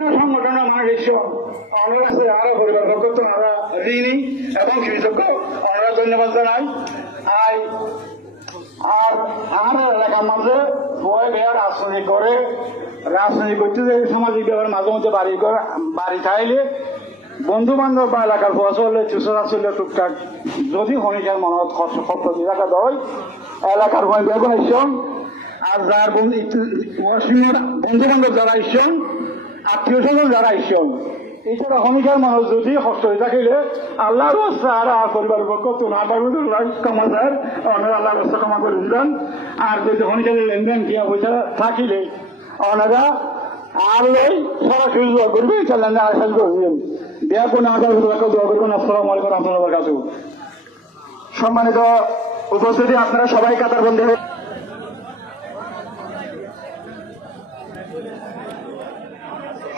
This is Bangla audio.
সংগঠনের মানুষ আমরা আরো পরিবার পক্ষ আমরা ঋণী এবং কৃতজ্ঞ আমরা ধন্যবাদ জানাই। আর আমার এলাকার মাঝে বয়ে বেয়া রাজনীতি করে রাজনীতি করতে যে সামাজিক ব্যাপার মাঝে মধ্যে বাড়ি খাইলে বন্ধু বান্ধব বা এলাকার ফসলে চুষরা ছিল টুকটাক যদি হনিকার মনত খরচ টাকা দেয় এলাকার বেগুন আসছেন আর যার বন্ধু বান্ধব যারা আসছেন আত্মীয় স্বজন যারা আসছেন এইটা হনিকার মানুষ যদি কষ্ট হয়ে থাকিলে আল্লাহর রাস্তা আর পরিবারের পক্ষ তো না ক্ষমা স্যার আল্লাহর রাস্তা ক্ষমা করে দিলেন। আর যদি হনিকার লেনদেন কিয়া পয়সা থাকিলে ওনারা আর সরাসরি দোয়া করবে লেনদেন আসাজ করবেন বিয়া কোনো আদার দোয়া করবেন। আসসালামু আলাইকুম রহমতুল্লাহ। সম্মানিত উপস্থিতি, আপনারা সবাই কাতারবন্দী হয়ে